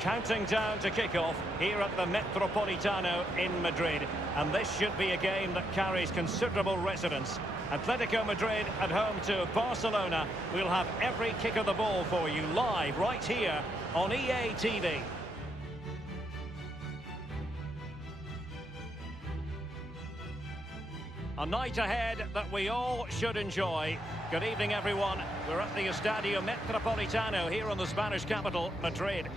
Counting down to kick-off here at the Metropolitano in Madrid. And this should be a game that carries considerable resonance. Atletico Madrid at home to Barcelona. We'll have every kick of the ball for you live right here on EA TV. A night ahead that we all should enjoy. Good evening, everyone. We're at the Estadio Metropolitano here in the Spanish capital, Madrid.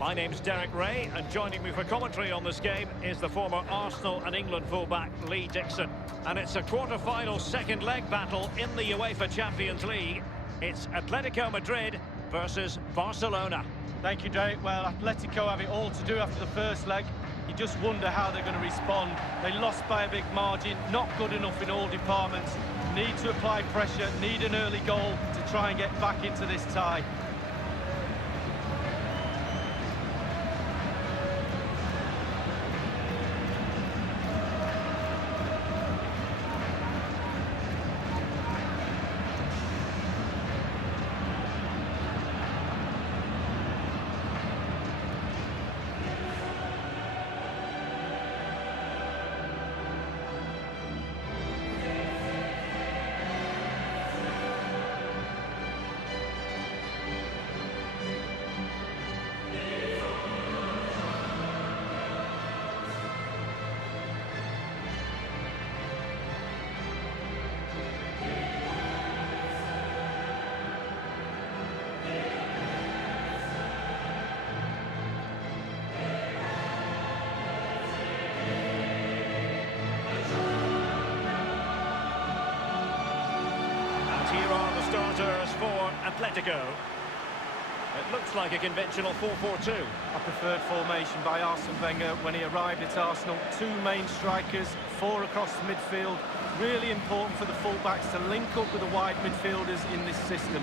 My name's Derek Ray, and joining me for commentary on this game is the former Arsenal and England fullback Lee Dixon. And it's a quarter-final second leg battle in the UEFA Champions League. It's Atletico Madrid versus Barcelona. Thank you, Derek. Well, Atletico have it all to do after the first leg. You just wonder how they're going to respond. They lost by a big margin, not good enough in all departments. Need to apply pressure, need an early goal to try and get back into this tie. Here are the starters for Atletico. It looks like a conventional 4-4-2. A preferred formation by Arsene Wenger when he arrived at Arsenal. Two main strikers, four across the midfield. Really important for the fullbacks to link up with the wide midfielders in this system.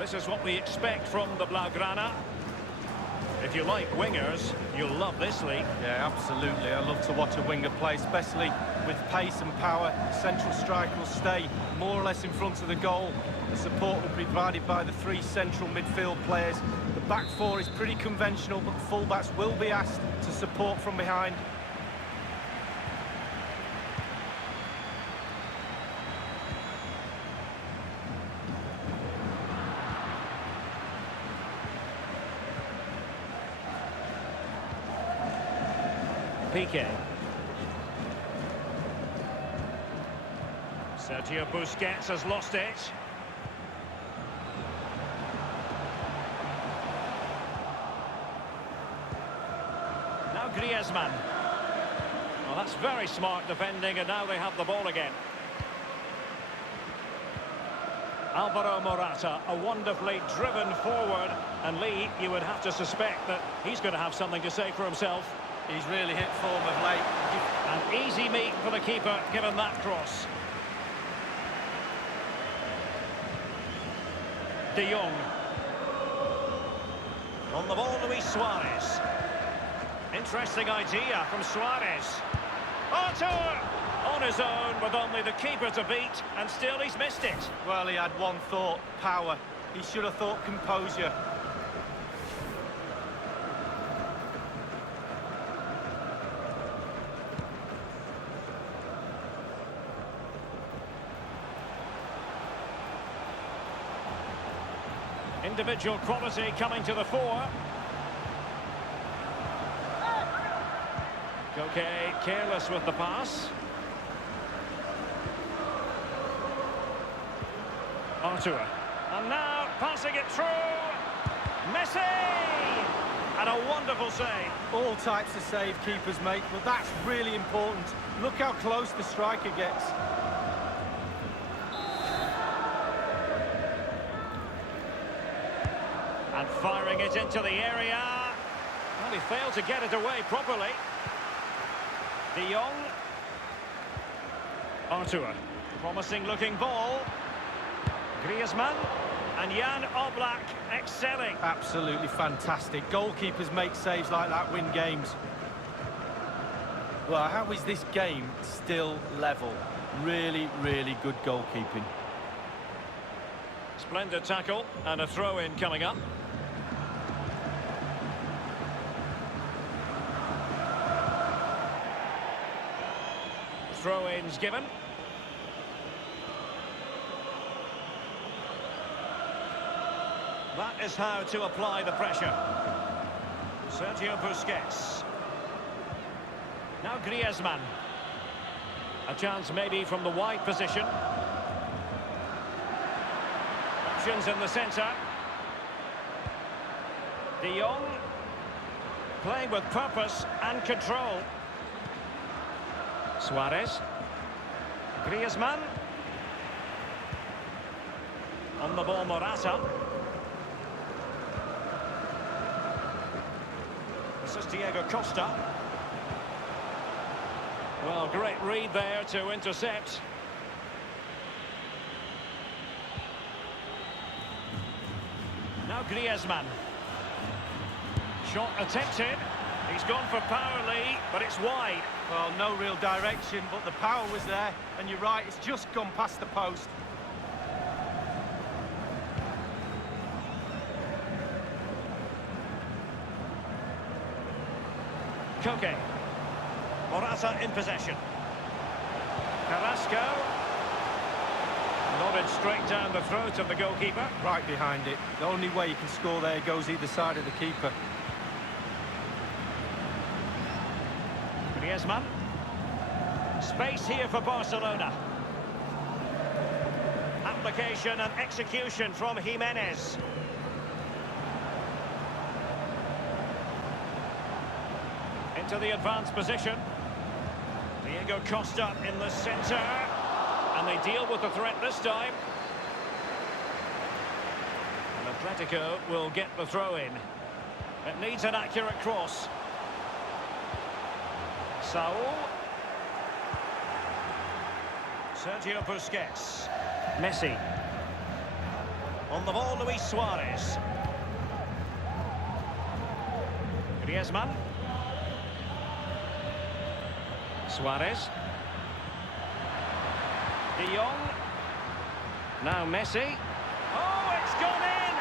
This is what we expect from the Blaugrana. If you like wingers, you'll love this league. Yeah, absolutely. I love to watch a winger play, especially with pace and power. The central striker will stay more or less in front of the goal. The support will be provided by the three central midfield players. The back four is pretty conventional, but the fullbacks will be asked to support from behind. Piqué. Sergio Busquets has lost it. Now Griezmann. Well, that's very smart defending, and now they have the ball again. Alvaro Morata, a wonderfully driven forward. And Lee, you would have to suspect that he's going to have something to say for himself. He's really hit form of late. An easy meet for the keeper, given that cross. De Jong. On the ball, Luis Suarez. Interesting idea from Suarez. Artur! On his own, with only the keeper to beat, and still he's missed it. Well, he had one thought, power. He should have thought composure. Individual quality coming to the fore. Okay, careless with the pass. Artur. And now passing it through. Messi! And a wonderful save. All types of save keepers make, but that's really important. Look how close the striker gets. And firing it into the area. Well, he failed to get it away properly. De Jong. Artur. Promising looking ball. Griezmann. And Jan Oblak excelling. Absolutely fantastic. Goalkeepers make saves like that, win games. Well, how is this game still level? Really, really good goalkeeping. Splendid tackle and a throw-in coming up. Throw-ins given. That is how to apply the pressure. Sergio Busquets. Now Griezmann. A chance maybe from the wide position. Options in the centre. De Jong. Playing with purpose and control. Suarez. Griezmann. On the ball, Morata. This is Diego Costa. Well, great read there to intercept. Now Griezmann. Shot attempted. He's gone for power, Lee, but it's wide. Well, no real direction, but the power was there. And you're right, it's just gone past the post. Koke. Morata in possession. Carrasco. Nodded straight down the throat of the goalkeeper. Right behind it. The only way you can score there goes either side of the keeper. Griezmann. Space here for Barcelona. Application and execution from Jimenez. Into the advanced position. Diego Costa in the centre. And they deal with the threat this time. And Atletico will get the throw-in. It needs an accurate cross. Saul. Sergio Busquets. Messi. On the ball, Luis Suarez. Griezmann. Suarez. De Jong. Now Messi. Oh, it's gone in!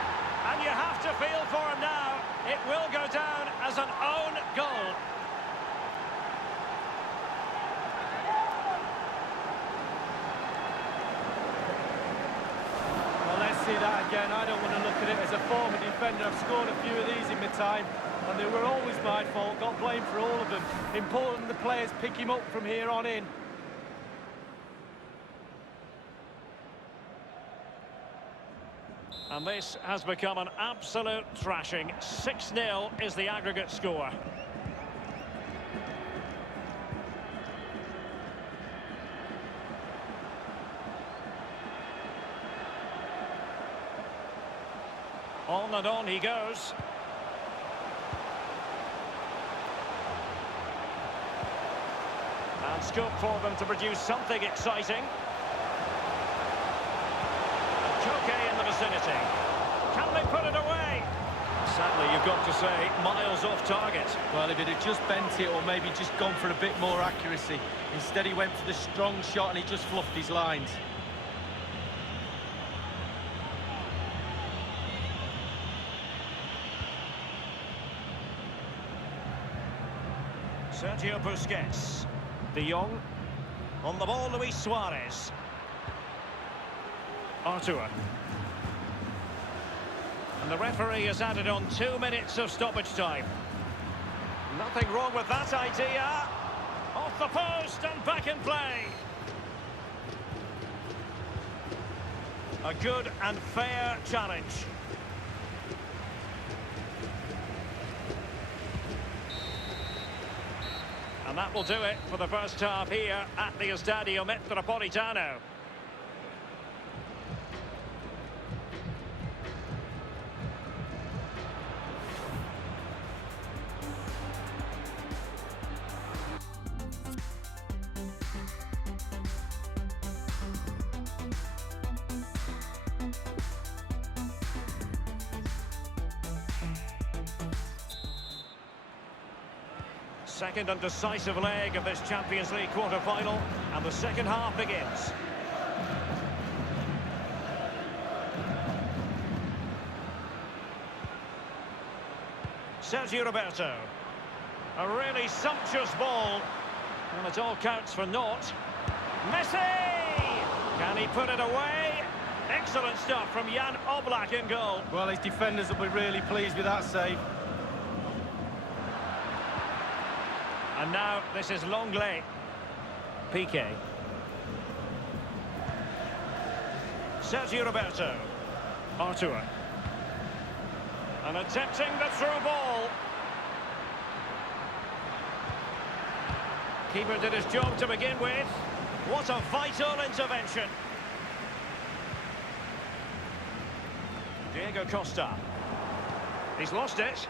And you have to feel for him now. It will go down as an own goal. Well, let's see that again. I don't want to look at it as a former defender. I've scored a few of these in my time. And they were always my fault, got blamed for all of them. Important the players pick him up from here on in. And this has become an absolute thrashing. 6-0 is the aggregate score. On and on he goes. And scope for them to produce something exciting. Koke in the vicinity. Can they put it away? Sadly, you've got to say, miles off target. Well, if it had just bent it or maybe just gone for a bit more accuracy. Instead, he went for the strong shot and he just fluffed his lines. Sergio Busquets. De Jong. On the ball, Luis Suarez. Artur. And the referee has added on 2 minutes of stoppage time. Nothing wrong with that idea. Off the post and back in play. A good and fair challenge. And that will do it for the first half here at the Estadio Metropolitano. Second and decisive leg of this Champions League quarter-final, and the second half begins. Sergio Roberto. A really sumptuous ball. And it all counts for naught. Messi! Can he put it away? Excellent stuff from Jan Oblak in goal. Well, his defenders will be really pleased with that save. And now this is Longley. Piqué. Sergio Roberto. Artur. And attempting the through ball. Keeper did his job to begin with. What a vital intervention. Diego Costa. He's lost it.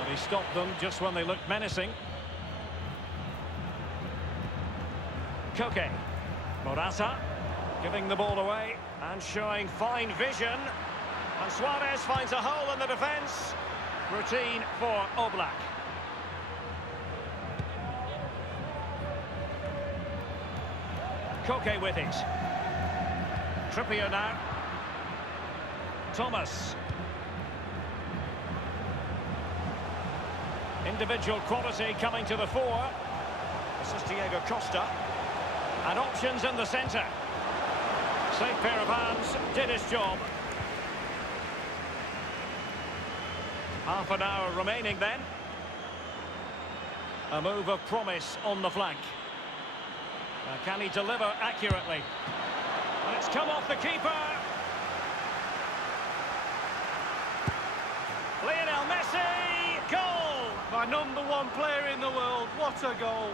And he stopped them just when they looked menacing. Koke. Morata. Giving the ball away and showing fine vision. And Suarez finds a hole in the defence. Routine for Oblak. Koke with it. Trippier now. Thomas. Individual quality coming to the fore. This is Diego Costa. And options in the centre. Safe pair of hands, did his job. Half an hour remaining then. A move of promise on the flank. Can he deliver accurately? And it's come off the keeper. Lionel Messi, goal! My #1 player in the world, what a goal!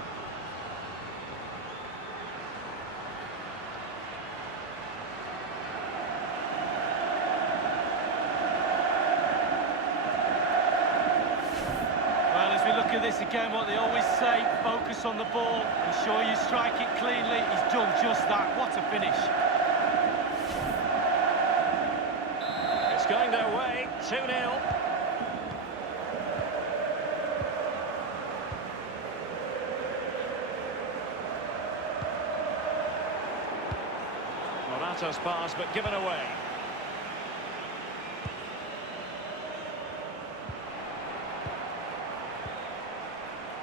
Look at this again, what they always say, focus on the ball, ensure you strike it cleanly. He's done just that. What a finish. It's going their way, 2-0. Morata's pass, but given away.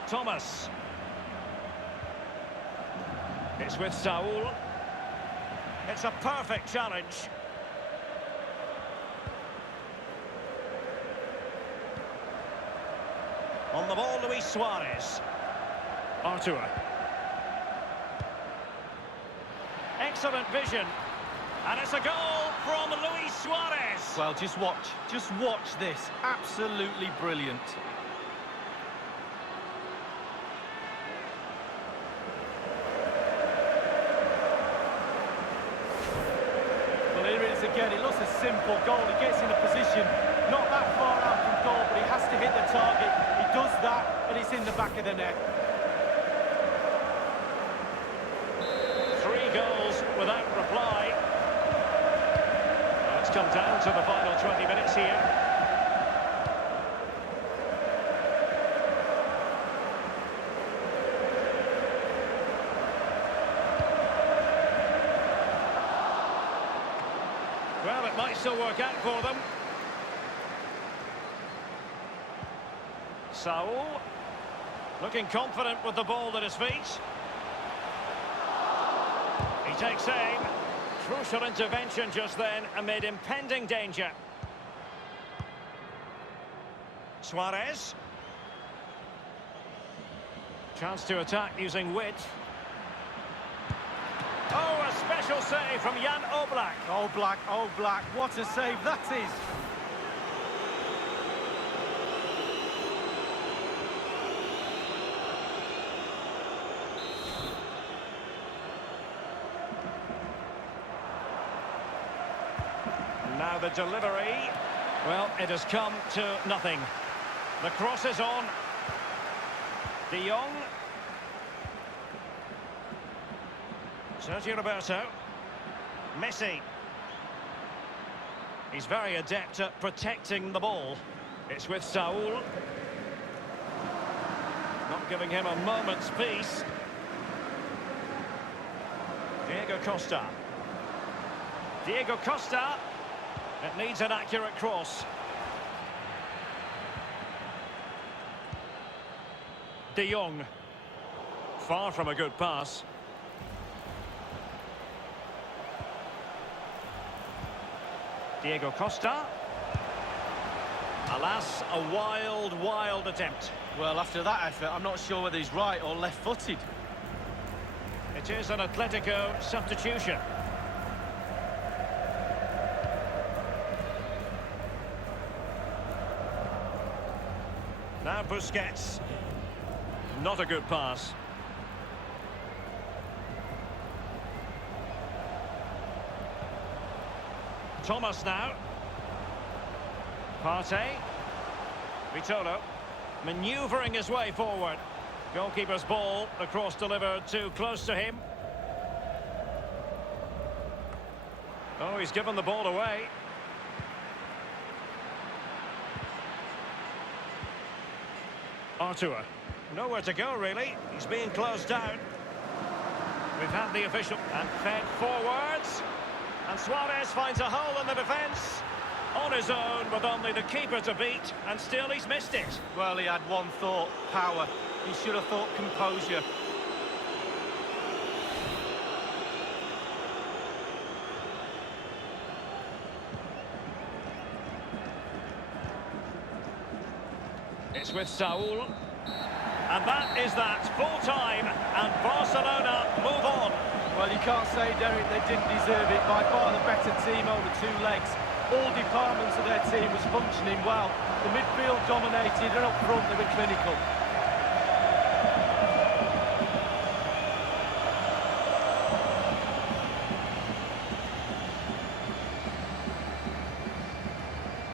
Thomas. It's with Saul. It's a perfect challenge. On the ball, Luis Suarez. Artur. Excellent vision. And it's a goal from Luis Suarez. Well, just watch this. Absolutely brilliant. Again, it looks a simple goal. He gets in a position not that far out from goal, but he has to hit the target. He does that, and it's in the back of the net. 3 goals without reply. It's come down to the final 20 minutes here. Well, it might still work out for them. Saul, looking confident with the ball at his feet. He takes aim. Crucial intervention just then amid impending danger. Suarez. Chance to attack using width. Oh, a special save from Jan Oblak. Oblak, what a save that is. Now the delivery. Well, it has come to nothing. The cross is on. De Jong. Sergio Roberto. Messi. He's very adept at protecting the ball. It's with Saul. Not giving him a moment's peace. Diego Costa. Diego Costa. It needs an accurate cross. De Jong. Far from a good pass. Diego Costa. Alas, a wild attempt. Well, after that effort, I'm not sure whether he's right or left-footed. It is an Atletico substitution. Now Busquets. Not a good pass. Thomas now. Partey. Vitolo. Manoeuvring his way forward. Goalkeeper's ball, the cross delivered too close to him. Oh, he's given the ball away. Artur. Nowhere to go, really. He's being closed down. We've had the official and fed forwards. And Suarez finds a hole in the defence. On his own, with only the keeper to beat, and still he's missed it. Well, he had one thought, power. He should have thought composure. It's with Saul. And that is that, full time, and Barcelona move on. Well, you can't say, Derek, they didn't deserve it. By far the better team over two legs. All departments of their team was functioning well. The midfield dominated and up front they were clinical.